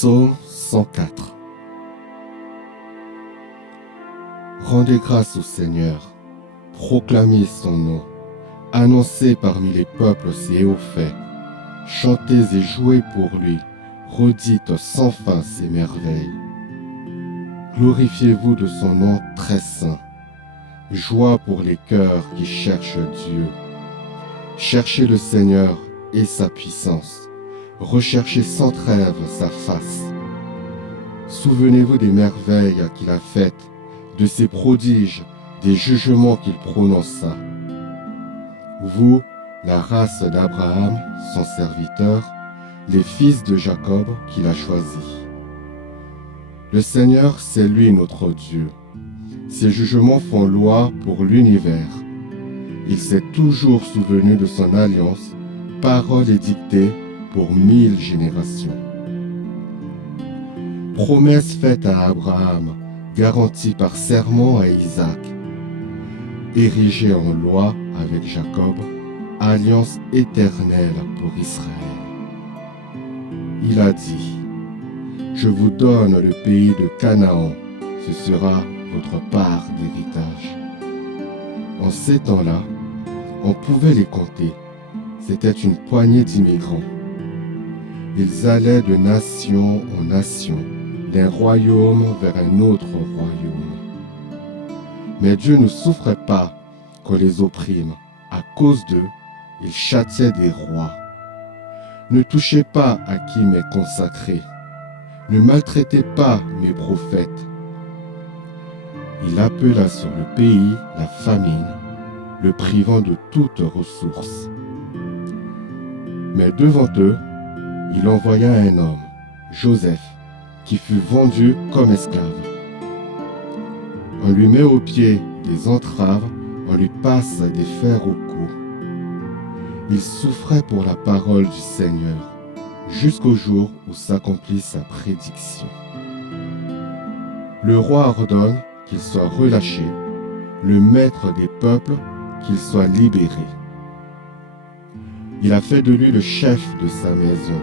Psaume 104. Rendez grâce au Seigneur, proclamez son nom, annoncez parmi les peuples ses hauts faits, chantez et jouez pour lui, redites sans fin ses merveilles. Glorifiez-vous de son nom très saint, joie pour les cœurs qui cherchent Dieu. Cherchez le Seigneur et sa puissance, recherchez sans trêve sa face. Souvenez-vous des merveilles qu'il a faites, de ses prodiges, des jugements qu'il prononça. Vous, la race d'Abraham, son serviteur, les fils de Jacob qu'il a choisis. Le Seigneur, c'est lui notre Dieu. Ses jugements font loi pour l'univers. Il s'est toujours souvenu de son alliance, parole édictée pour 1000 générations. Promesse faite à Abraham, garantie par serment à Isaac, érigée en loi avec Jacob, alliance éternelle pour Israël. Il a dit, « Je vous donne le pays de Canaan, ce sera votre part d'héritage. » En ces temps-là, on pouvait les compter, c'était une poignée d'immigrants. Ils allaient de nation en nation, d'un royaume vers un autre royaume. Mais Dieu ne souffrait pas qu'on les opprime. À cause d'eux, il châtiait des rois. Ne touchez pas à qui m'est consacré. Ne maltraitez pas mes prophètes. Il appela sur le pays la famine, le privant de toute ressource. Mais devant eux, il envoya un homme, Joseph, qui fut vendu comme esclave. On lui met aux pieds des entraves, on lui passe des fers au cou. Il souffrait pour la parole du Seigneur, jusqu'au jour où s'accomplit sa prédiction. Le roi ordonne qu'il soit relâché, le maître des peuples qu'il soit libéré. Il a fait de lui le chef de sa maison,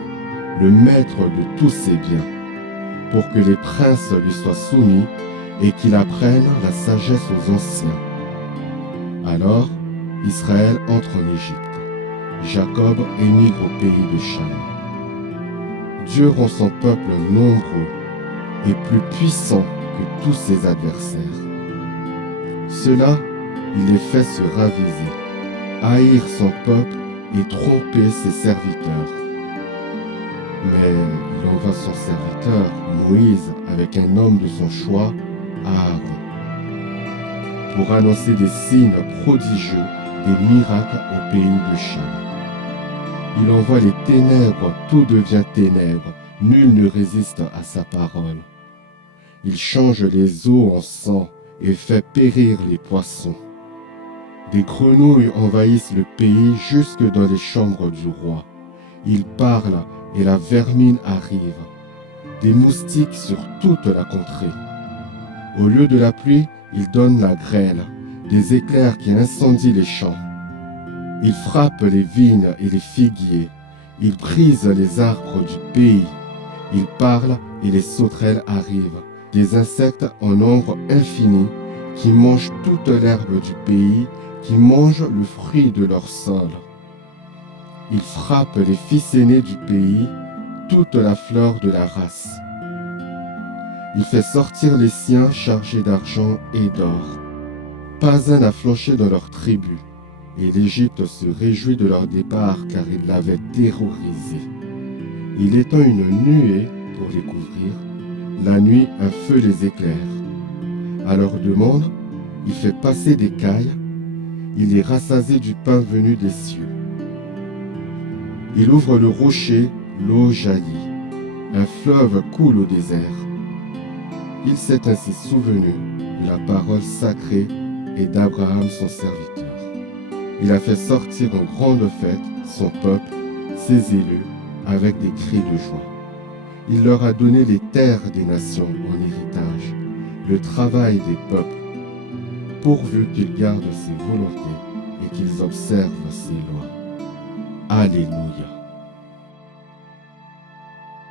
le maître de tous ses biens, pour que les princes lui soient soumis et qu'il apprenne la sagesse aux anciens. Alors, Israël entre en Égypte. Jacob émigre au pays de Cham. Dieu rend son peuple nombreux et plus puissant que tous ses adversaires. Cela, il les fait se raviser, haïr son peuple et tromper ses serviteurs. Mais il envoie son serviteur, Moïse, avec un homme de son choix, Aaron, pour annoncer des signes prodigieux, des miracles au pays de Cham. Il envoie les ténèbres, tout devient ténèbres, nul ne résiste à sa parole. Il change les eaux en sang et fait périr les poissons. Des grenouilles envahissent le pays jusque dans les chambres du roi. Il parle et la vermine arrive. Des moustiques sur toute la contrée. Au lieu de la pluie, il donne la grêle, des éclairs qui incendient les champs. Il frappe les vignes et les figuiers. Il brise les arbres du pays. Il parle et les sauterelles arrivent. Des insectes en nombre infini qui mangent toute l'herbe du pays, qui mangent le fruit de leur sol. Il frappe les fils aînés du pays, toute la fleur de la race. Il fait sortir les siens chargés d'argent et d'or. Pas un n'a flanché dans leur tribu, et l'Égypte se réjouit de leur départ car il l'avait terrorisé. Il étend une nuée pour les couvrir, la nuit un feu les éclaire. À leur demande, il fait passer des cailles, il les rassasie du pain venu des cieux. Il ouvre le rocher, l'eau jaillit, un fleuve coule au désert. Il s'est ainsi souvenu de la parole sacrée et d'Abraham son serviteur. Il a fait sortir en grande fête son peuple, ses élus, avec des cris de joie. Il leur a donné les terres des nations en héritage, le travail des peuples, pourvu qu'ils gardent ses volontés et qu'ils observent ses lois. Alléluia.